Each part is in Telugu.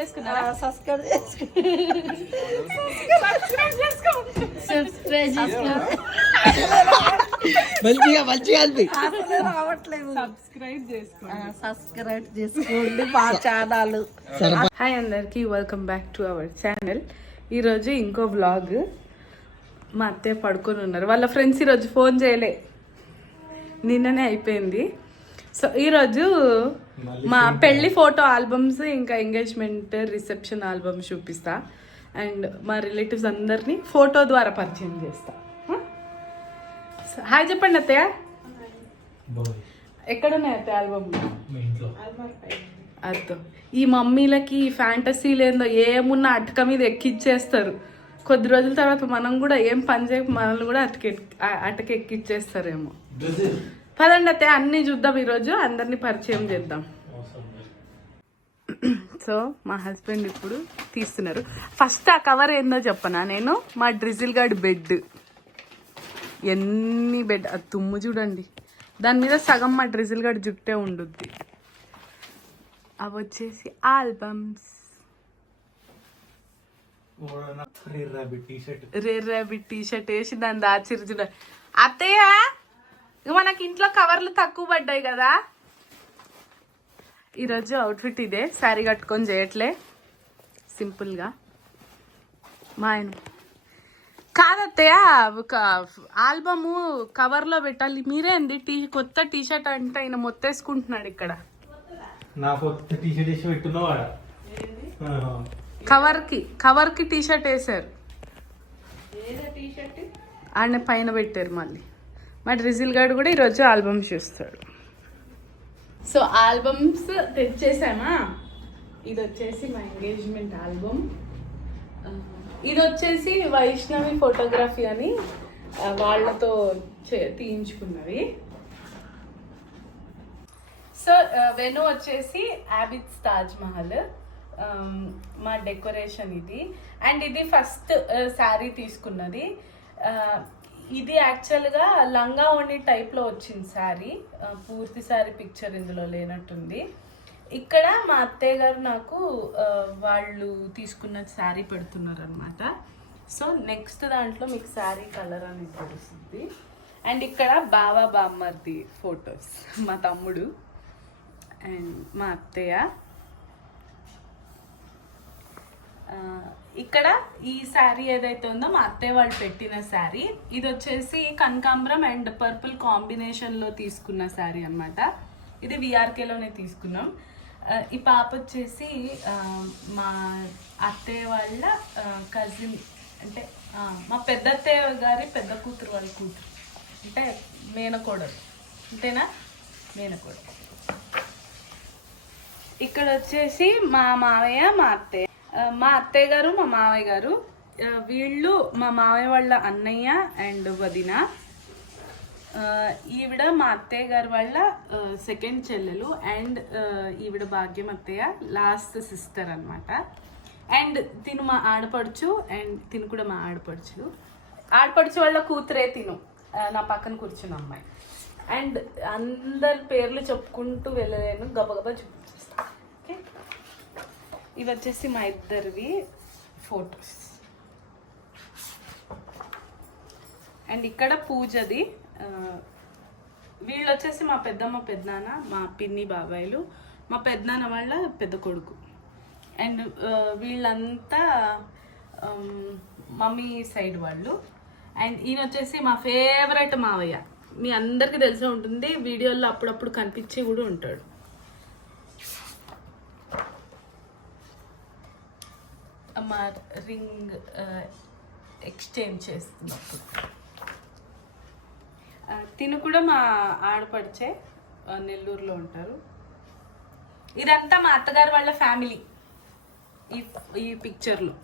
చేసుకున్నారా? సబ్స్క్రైబ్ రావట్లేదు. సబ్స్క్రైబ్ చేసుకోండి మా ఛానల్. హాయ్ అందరికి, welcome back to our channel. ఈరోజు ఇంకో వ్లాగ్. మా అత్తయ్య పడుకొని ఉన్నారు. వాళ్ళ ఫ్రెండ్స్ ఈరోజు ఫోన్ చేయలే, నిన్ననే అయిపోయింది. సో ఈరోజు మా పెళ్లి ఫోటో ఆల్బమ్స్, ఇంకా ఎంగేజ్మెంట్, రిసెప్షన్ ఆల్బమ్స్ చూపిస్తా. అండ్ మా రిలేటివ్స్ అందరినీ ఫోటో ద్వారా పరిచయం చేస్తా. హాయ్ చెప్పండి అత్తయ్య. ఎక్కడున్నాయి అత్తయ్య ఆల్బమ్? అర్థం. ఈ మమ్మీలకి ఫ్యాంటసీ లేదో ఏమున్నా అటక మీద ఎక్కిచ్చేస్తారు. కొద్ది రోజుల తర్వాత మనం కూడా ఏం పని చేయక మనల్ని కూడా అటక ఎక్కిచ్చేస్తారేమో. పదండి అత్తయ్య, అన్నీ చూద్దాం. ఈరోజు అందరినీ పరిచయం చేద్దాం. సో మా హస్బెండ్ ఇప్పుడు తీస్తున్నారు. ఫస్ట్ ఆ కవర్ ఏందో చెప్పనా నేను? మా డ్రిజిల్ గార్డ్ బెడ్. ఎన్ని బెడ్, అది తుమ్ము చూడండి. దాని మీద సగం మా డ్రిజిల్ గార్డ్ జుట్టే ఉండుద్ది. అవి వచ్చేసి albums. Rare rabbit T shirt వేసి దాని దాచిరు చూడ. అత్తయ్య మనకి ఇంట్లో కవర్లు తక్కువ పడ్డాయి కదా. ఈరోజు అవుట్ఫిట్ ఇదే. శారీ కట్టుకొని చేయట్లే, సింపుల్గా. మా ఆయన కాదత్తయ్య, ఒక ఆల్బము కవర్లో పెట్టాలి. మీరేంది కొత్త టీ షర్ట్ అంటే ఆయన మొత్తేసుకుంటున్నాడు ఇక్కడ. కవర్ కి టీ షర్ట్ వేసారు, ఆయన పైన పెట్టారు. మళ్ళీ మా డ్రిజిల్ గార్డ్ కూడా ఈరోజు ఆల్బమ్స్ చూస్తాడు. సో ఆల్బమ్స్ తెచ్చేసామా. ఇది వచ్చేసి మా ఎంగేజ్మెంట్ ఆల్బమ్. ఇది వచ్చేసి వైష్ణవి ఫోటోగ్రఫీ అని వాళ్ళతో తీయించుకున్నవి. సో వెను వచ్చేసి ఆబిద్ తాజ్ మహల్ మా డెకరేషన్ ఇది. అండ్ ఇది ఫస్ట్ శారీ తీసుకున్నది. ఇది యాక్చువల్గా లంగా ఓణి టైప్లో వచ్చింది శారీ. పూర్తి శారీ పిక్చర్ ఇందులో లేనట్టుంది. ఇక్కడ మా అత్తయ్య గారు నాకు వాళ్ళు తీసుకున్న శారీ పెడుతున్నారు అనమాట. సో నెక్స్ట్ దాంట్లో మీకు శారీ కలర్ అనేది తెలుస్తుంది. అండ్ ఇక్కడ బావా బామ్మర్ది ఫొటోస్, మా తమ్ముడు అండ్ మా అత్తయ్య. ఇక్కడ ఈ శారీ ఏదైతే ఉందో మా అత్తయ్య వాళ్ళు పెట్టిన శారీ. ఇది వచ్చేసి కనకాంబరం అండ్ పర్పుల్ కాంబినేషన్లో తీసుకున్న శారీ అనమాట. ఇది విఆర్కేలోనే తీసుకున్నాం. ఈ పాప వచ్చేసి మా అత్తయ్య వాళ్ళ కజిన్, అంటే మా పెద్ద అత్తయ్య గారి పెద్ద కూతురు వాళ్ళ కూతురు, అంటే మేనకోడలు. అంతేనా? మేనకోడలు. ఇక్కడ వచ్చేసి మా మావయ్య, మా అత్తయ్య. మా అత్తయ్య గారు, మా మావయ్య గారు, వీళ్ళు మా మావయ్య వాళ్ళ అన్నయ్య అండ్ వదిన. ఈవిడ మా అత్తయ్య గారు వాళ్ళ సెకండ్ చెల్లెలు. అండ్ ఈవిడ భాగ్యం అత్తయ్య లాస్ట్ సిస్టర్ అనమాట. అండ్ తిను మా ఆడపడుచు, అండ్ తిను కూడా మా ఆడపడుచు వాళ్ళ కూతురే తిను, నా పక్కన కూర్చున్న అమ్మాయి. అండ్ అందరి పేర్లు చెప్పుకుంటూ వెళ్ళలేను, గబగబా చూపించేస్తా. ఓకే, ఇవి వచ్చేసి మా ఇద్దరివి ఫొటోస్. అండ్ ఇక్కడ పూజది. వీళ్ళు వచ్చేసి మా పెద్దమ్మ పెద్దనాన్న, మా పిన్ని బాబాయిలు, మా పెద్దనాన్న వాళ్ళ పెద్ద కొడుకు. అండ్ వీళ్ళంతా మమ్మీ సైడ్ వాళ్ళు. అండ్ ఈయన వచ్చేసి మా ఫేవరెట్ మావయ్య. మీ అందరికీ తెలిసే ఉంటుంది, వీడియోల్లో అప్పుడప్పుడు కనిపించి కూడా ఉంటాడు. మా రింగ్ ఎక్స్చేంజ్ చేస్తున్నప్పుడు. తిను కూడా మా ఆడపడిచే, నెల్లూరులో ఉంటారు. ఇదంతా మా అత్తగారు వాళ్ళ ఫ్యామిలీ. ఈ పిక్చర్లో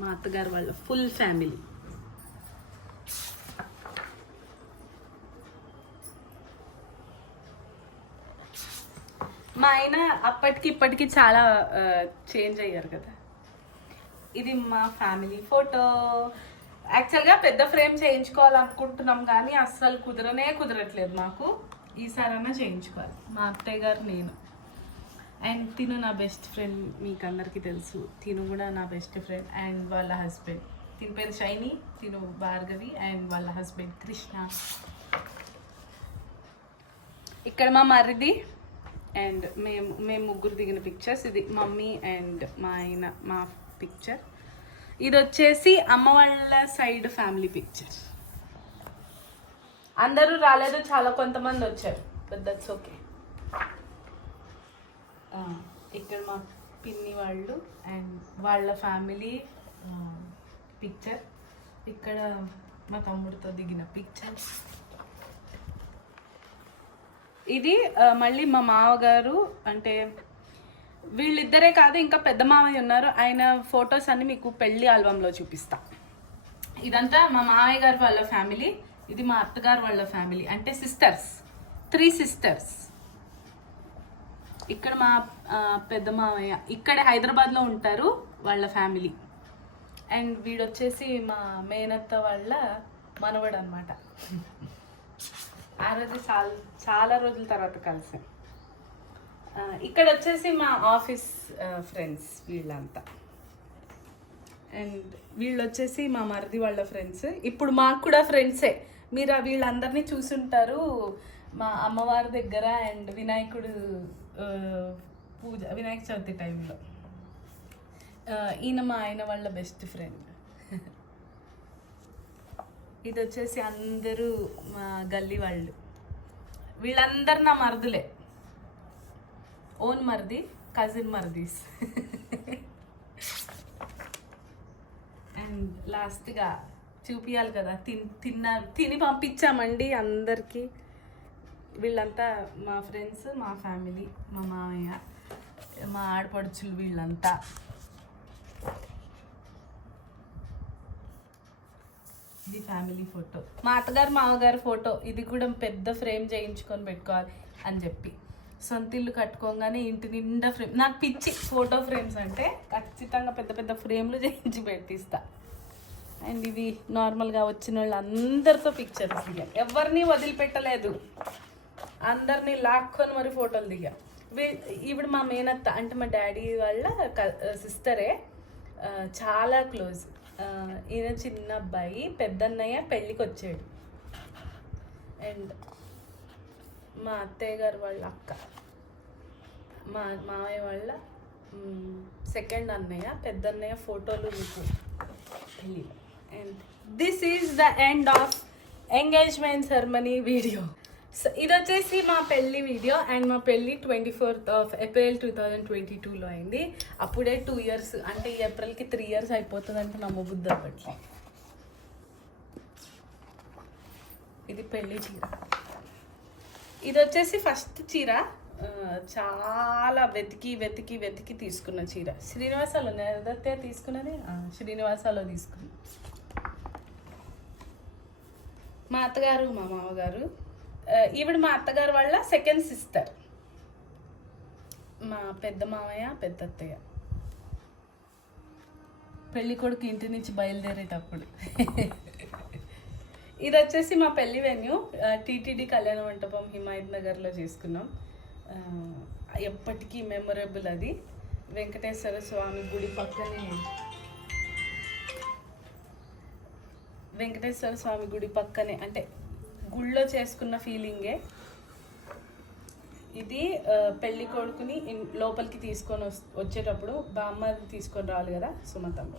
మా అత్తగారు వాళ్ళ ఫుల్ ఫ్యామిలీ. మా ఆయన అప్పటికి ఇప్పటికి చాలా చేంజ్ అయ్యారు కదా. ఇది మా ఫ్యామిలీ ఫోటో. యాక్చువల్గా పెద్ద ఫ్రేమ్ చేయించుకోవాలనుకుంటున్నాం కానీ అస్సలు కుదరట్లేదు మాకు. ఈసారైనా చేయించుకోవాలి. మా అత్తయ్య గారు, నేను. అండ్ తిను నా బెస్ట్ ఫ్రెండ్, మీకు అందరికీ తెలుసు. తిను కూడా నా బెస్ట్ ఫ్రెండ్ అండ్ వాళ్ళ హస్బెండ్. తిని పేరు షైని, తిను భార్గవి అండ్ వాళ్ళ హస్బెండ్ కృష్ణ. ఇక్కడ మా మరిది అండ్ మేము ముగ్గురు దిగిన పిక్చర్స్. ఇది మమ్మీ అండ్ మా ఆయన మా పిక్చర్. ఇది వచ్చేసి అమ్మ వాళ్ళ సైడ్ ఫ్యామిలీ పిక్చర్. అందరూ రాలేదు, చాలా కొంతమంది వచ్చారు, బట్ దట్స్ ఓకే. ఇక్కడ మా పిన్ని వాళ్ళు అండ్ వాళ్ళ ఫ్యామిలీ పిక్చర్. ఇక్కడ మా తమ్ముడితో దిగిన పిక్చర్. ఇది మళ్ళీ మా మామగారు, అంటే వీళ్ళిద్దరే కాదు ఇంకా పెద్ద మామయ్య ఉన్నారు, ఆయన ఫొటోస్ అన్ని మీకు పెళ్లి ఆల్బంలో చూపిస్తా. ఇదంతా మా మామయ్య గారు వాళ్ళ ఫ్యామిలీ, ఇది మా అత్తగారు వాళ్ళ ఫ్యామిలీ, అంటే సిస్టర్స్, 3 సిస్టర్స్. ఇక్కడ మా పెద్ద మామయ్య ఇక్కడే హైదరాబాద్లో ఉంటారు, వాళ్ళ ఫ్యామిలీ. అండ్ వీడు వచ్చేసి మా మేనత్త వాళ్ళ మనవడు అనమాట. ఆ రోజు చాలా రోజుల తర్వాత కలిసాం. ఇక్కడ వచ్చేసి మా ఆఫీస్ ఫ్రెండ్స్ వీళ్ళంతా. అండ్ వీళ్ళు వచ్చేసి మా మరిది వాళ్ళ ఫ్రెండ్స్, ఇప్పుడు మాకు కూడా ఫ్రెండ్సే. మీరు వీళ్ళందరినీ చూసుంటారు మా అమ్మవారి దగ్గర అండ్ వినాయకుడు పూజ, వినాయక చవితి టైంలో. ఈయన మా ఆయన వాళ్ళ బెస్ట్ ఫ్రెండ్. ఇది వచ్చేసి అందరూ మా గల్లీ వాళ్ళు. వీళ్ళందరూ నా మరుదులే, ఓన్ మరిది, కజిన్ మరిదీస్. అండ్ లాస్ట్గా చూపించాలి కదా, తిని పంపించామండి అందరికీ. వీళ్ళంతా మా ఫ్రెండ్స్, మా ఫ్యామిలీ, మా మామయ్య, మా ఆడపడుచులు వీళ్ళంతా. ఇది ఫ్యామిలీ ఫోటో. మా అత్తగారు మామగారు ఫోటో. ఇది కూడా పెద్ద ఫ్రేమ్ చేయించుకొని పెట్టుకోవాలి అని చెప్పి సొంత ఇల్లు కట్టుకోగానే ఇంటి నిండా ఫ్రేమ్. నాకు పిచ్చి ఫోటో ఫ్రేమ్స్ అంటే, ఖచ్చితంగా పెద్ద పెద్ద ఫ్రేమ్లు చేయించి పెట్టిస్తా. అండ్ ఇవి నార్మల్గా వచ్చిన వాళ్ళు అందరితో పిక్చర్స్ దిగా, ఎవరిని వదిలిపెట్టలేదు, అందరినీ లాక్కొని మరి ఫోటోలు దిగా. ఇప్పుడు మా మేనత్త అంటే మా డాడీ వాళ్ళ సిస్టరే, చాలా క్లోజ్. ఈయన చిన్న అబ్బాయి, పెద్దన్నయ్య పెళ్ళికి వచ్చాడు. అండ్ మా అత్తయ్య గారు వాళ్ళ అక్క, మా మామయ్య వాళ్ళ సెకండ్ అన్నయ్య, పెద్దన్నయ్య ఫోటోలు మీకు పెళ్ళి. And this is the end of engagement ceremony video. So ఇది వచ్చేసి మా పెళ్ళి వీడియో. అండ్ మా పెళ్ళి 24th of April 2022లో అయింది. అప్పుడే 2 years, అంటే ఈ ఏప్రిల్కి 3 years అయిపోతుంది అంటే నమ్మబుద్ధి అప్పట్లో. ఇది పెళ్ళి చీర. ఇది వచ్చేసి ఫస్ట్ చీర, చాలా వెతికి తీసుకున్న చీర. శ్రీనివాసాలో నేదత్తే తీసుకున్నది, శ్రీనివాసాలో తీసుకున్నా. మా అత్తగారు మా మామగారు. ఈవిడ మా అత్తగారు వాళ్ళ సెకండ్ సిస్టర్, మా పెద్ద మామయ్య పెద్ద అత్తయ్య. పెళ్ళి కొడుకు ఇంటి నుంచి బయలుదేరేటప్పుడు. ఇది వచ్చేసి మా పెళ్లి వెన్యూ, టీటీడీ కళ్యాణ మంటపం హిమాయత్ నగర్లో చేసుకున్నాం. ఎప్పటికీ మెమొరబుల్ అది. వెంకటేశ్వర స్వామి గుడి పక్కనే, వెంకటేశ్వర స్వామి గుడి పక్కనే, అంటే గుళ్ళో చేసుకున్న ఫీలింగే. ఇది పెళ్లి కొడుకుని లోపలికి తీసుకొని వచ్చేటప్పుడు బామ్మది తీసుకొని రావాలి కదా, సుమతమ్మ.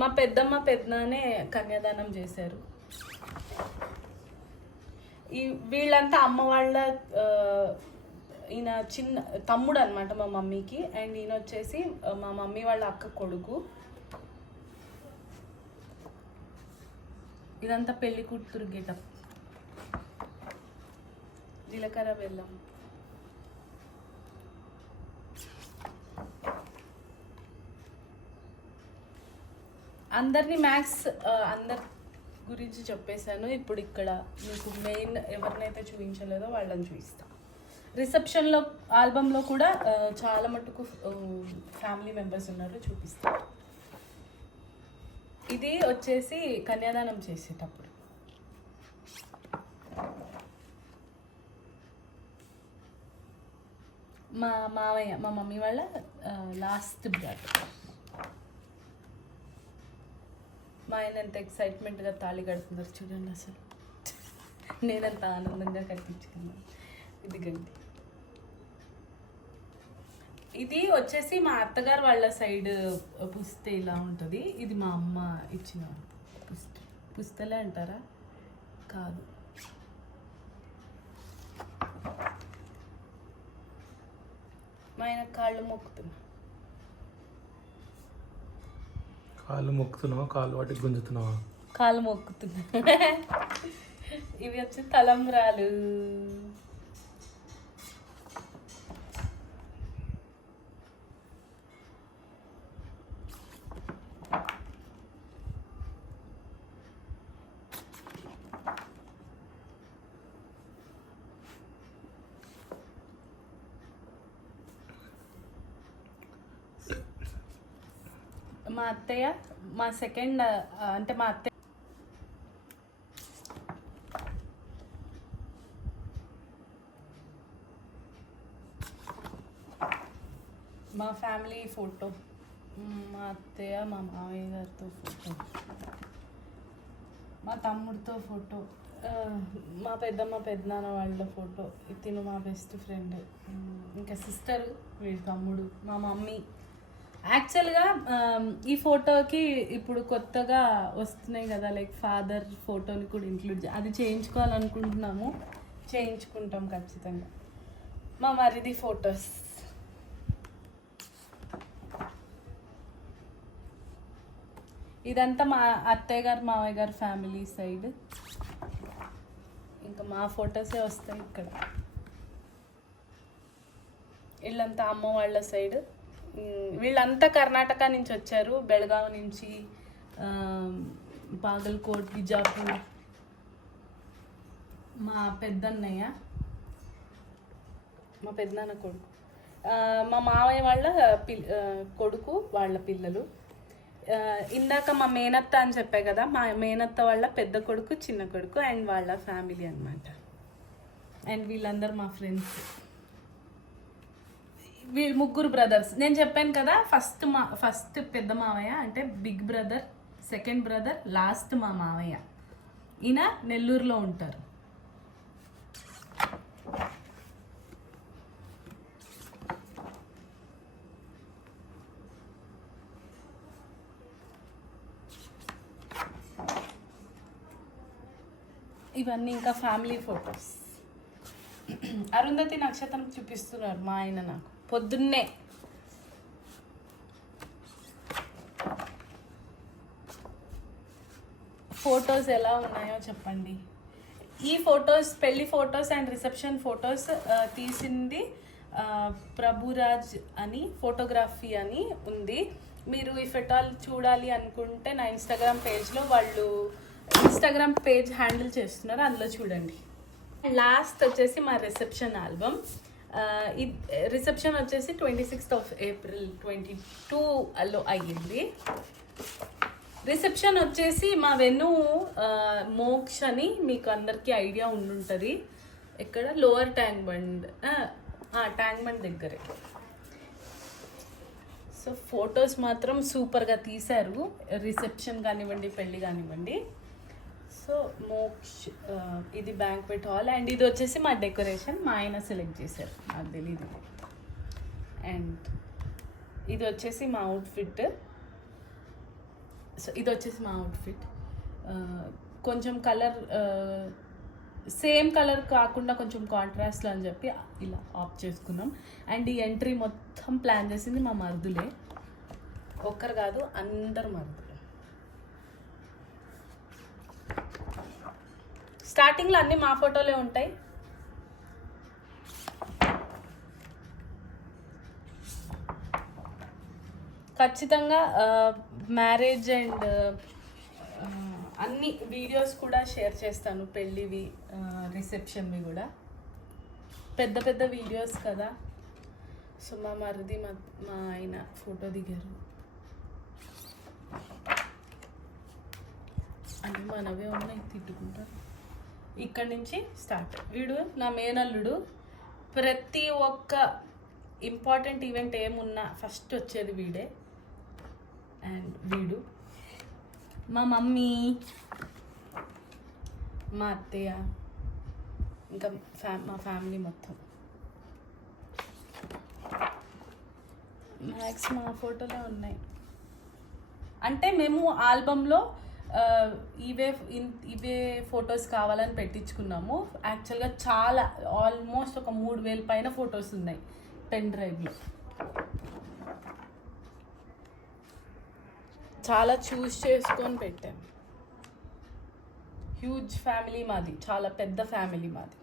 మా పెద్దమ్మ పెద్దనానే కన్యాదానం చేశారు. వీళ్ళంతా అమ్మ వాళ్ళ, ఈయన చిన్న తమ్ముడు అనమాట మా మమ్మీకి. అండ్ ఈయన వచ్చేసి మా మమ్మీ వాళ్ళ అక్క కొడుకు. ఇదంతా పెళ్లి కూతురు గెటప్. జీలకర్ర బెల్లం. అందరినీ మ్యాథ్స్ అందరి గురించి చెప్పేశాను. ఇప్పుడు ఇక్కడ మీకు మెయిన్ ఎవరినైతే చూపించలేదో వాళ్ళని చూపిస్తా. రిసెప్షన్లో ఆల్బంలో కూడా చాలా మటుకు ఫ్యామిలీ మెంబర్స్ ఉన్నారు, చూపిస్తా. ఇది వచ్చేసి కన్యాదానం చేసేటప్పుడు. మా మామయ్య మా మమ్మీ వాళ్ళ లాస్ట్ బ్రదర్. మా ఆయన ఎంత ఎక్సైట్మెంట్గా తాళి కడుతున్నారు చూడండి, అసలు నేనంత ఆనందంగా కట్టించుకున్నాను. ఇదిగండి, ఇది వచ్చేసి మా అత్తగారు వాళ్ళ సైడ్ పుస్తే ఇలా ఉంటుంది. ఇది మా అమ్మ ఇచ్చిన పుస్తలే అంటారా, కాదు, మా ఆయన కాళ్ళు మొక్కుతున్నావా, కాళ్ళు వాటికి గుంజుతున్నావా? కాళ్ళు మొక్కుతున్నా. ఇవి వచ్చి తలంబ్రాలు. మా అత్తయ్య మా సెకండ్ అంటే మా అత్తయ్య మా ఫ్యామిలీ ఫోటో, మా అత్తయ్య మా మామయ్య గారితో ఫోటో, మా తమ్ముడితో ఫోటో, మా పెద్దమ్మ పెద్దనాన్న వాళ్ళ ఫోటో, ఇతను మా బెస్ట్ ఫ్రెండ్, ఇంకా సిస్టర్ వీడి తమ్ముడు, మా మమ్మీ. యాక్చువల్గా ఈ ఫోటోకి ఇప్పుడు కొత్తగా వస్తున్నాయి కదా, లైక్ ఫాదర్ ఫోటోని కూడా ఇంక్లూడ్ అది చేయించుకోవాలనుకుంటున్నాము, చేయించుకుంటాం ఖచ్చితంగా. మా మరిది ఫొటోస్, ఇదంతా మా అత్తయ్య గారు మావయ్య గారు ఫ్యామిలీ సైడ్. ఇంకా మా ఫొటోసే వస్తాయి ఇక్కడ. వీళ్ళంతా అమ్మ వాళ్ళ సైడ్. వీళ్ళంతా కర్ణాటక నుంచి వచ్చారు, బెళగావ్ నుంచి, బాగల్కోట్, బిజాపూర్. మా పెద్దన్నయ్య, మా పెద్దనాన్న కొడుకు, మా మావయ్య వాళ్ళ కొడుకు వాళ్ళ పిల్లలు. ఇందాక మా మేనత్త అని చెప్పా కదా, మా మేనత్త వాళ్ళ పెద్ద కొడుకు చిన్న కొడుకు అండ్ వాళ్ళ ఫ్యామిలీ అనమాట. అండ్ వీళ్ళందరూ మా ఫ్రెండ్స్. వీళ్ళు ముగ్గురు బ్రదర్స్. నేను చెప్పాను కదా, ఫస్ట్ పెద్ద మావయ్య అంటే big brother, second brother, last మా మావయ్య. ఈయన నెల్లూరులో ఉంటారు. ఇవన్నీ ఇంకా ఫ్యామిలీ ఫొటోస్. అరుంధతి నక్షత్రం చూపిస్తున్నారు మా ఆయన నాకు పొద్దున్నే. ఫొటోస్ ఎలా ఉన్నాయో చెప్పండి. ఈ ఫొటోస్ పెళ్లి ఫొటోస్ అండ్ రిసెప్షన్ ఫొటోస్ తీసింది ప్రభురాజ్ అని ఫోటోగ్రఫీ అని ఉంది. మీరు ఇఫ్ ఎట్ ఆల్ చూడాలి అనుకుంటే నా ఇన్స్టాగ్రామ్ పేజ్లో వాళ్ళు ఇన్స్టాగ్రామ్ పేజ్ హ్యాండిల్ చేస్తున్నారు, అందులో చూడండి. లాస్ట్ వచ్చేసి మా రిసెప్షన్ ఆల్బమ్. ఈ రిసెప్షన్ వచ్చేసి 26th April 2022లో అయ్యింది. రిసెప్షన్ వచ్చేసి మా వెన్ను మోక్ష అని మీకు అందరికీ ఐడియా ఉండుంటుంది. ఎక్కడ లోవర్ ట్యాంక్ బండ్ దగ్గరే. సో ఫొటోస్ మాత్రం సూపర్గా తీశారు, రిసెప్షన్ కానివ్వండి పెళ్ళి కానివ్వండి. సో మోక్ష ఇది బ్యాంక్వెట్ హాల్ అండ్ ఇది వచ్చేసి మా డెకరేషన్ మా ఆయన సెలెక్ట్ చేశారు, నాకు తెలీదు. అండ్ ఇది వచ్చేసి మా అవుట్ఫిట్. సో ఇది వచ్చేసి మా అవుట్ఫిట్. కొంచెం కలర్ సేమ్ కలర్ కాకుండా కొంచెం కాంట్రాస్ట్లో అని చెప్పి ఇలా ఆఫ్ చేసుకున్నాం. అండ్ ఈ ఎంట్రీ మొత్తం ప్లాన్ చేసింది మా మరుదులే, ఒక్కరు కాదు అందరు మరుదులు. స్టార్టింగ్లో అన్నీ మా ఫోటోలే ఉంటాయి. ఖచ్చితంగా మ్యారేజ్ అండ్ అన్ని వీడియోస్ కూడా షేర్ చేస్తాను, పెళ్ళివి రిసెప్షన్వి కూడా పెద్ద పెద్ద వీడియోస్ కదా. సో మా మరిది మా ఆయన ఫోటో దిగారు, అన్నీ మనవే ఉన్నాయి, తిట్టుకుంటారు. ఇక్కడి నుంచి స్టార్ట్. వీడు నా మేనల్లుడు. ప్రతి ఒక్క ఇంపార్టెంట్ ఈవెంట్ ఏమున్నా ఫస్ట్ వచ్చేది వీడే అండ్ వీడు. మా మమ్మీ, మా అత్తయ్య, ఇంకా మా ఫ్యామిలీ మొత్తం. మ్యాక్స్ మా ఫోటోలే ఉన్నాయి. అంటే మేము ఆల్బంలో ఇవే ఫొటోస్ కావాలని పెట్టించుకున్నాము. యాక్చువల్గా చాలా ఆల్మోస్ట్ ఒక 3000 పైన ఫొటోస్ ఉన్నాయి పెన్ డ్రైవ్లో. చాలా చూస్ చేసుకొని పెట్టాం. హ్యూజ్ ఫ్యామిలీ మాది, చాలా పెద్ద ఫ్యామిలీ మాది.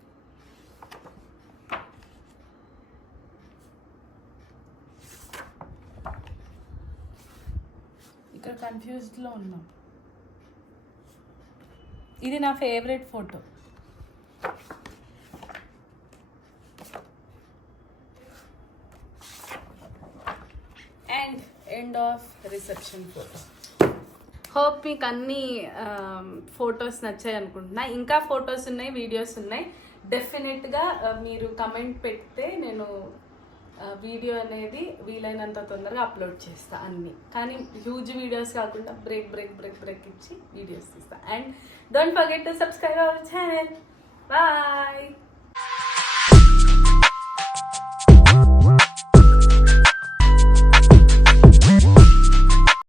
ఇక్కడ కన్ఫ్యూజ్డ్లో ఉన్నాం. ఇది నా favourite photo. And end of reception photo. Hope మీకు అన్ని ఫొటోస్ నచ్చాయి అనుకుంటున్నా. ఇంకా ఫొటోస్ ఉన్నాయి, వీడియోస్ ఉన్నాయి. డెఫినెట్గా మీరు కమెంట్ పెడితే నేను వీడియో అనేది వీలైనంత తొందరగా అప్లోడ్ చేస్తా అన్నీ. కానీ హ్యూజ్ వీడియోస్ కాకుండా బ్రేక్ ఇచ్చి వీడియోస్ తీస్తా. And don't forget to subscribe our channel. Bye.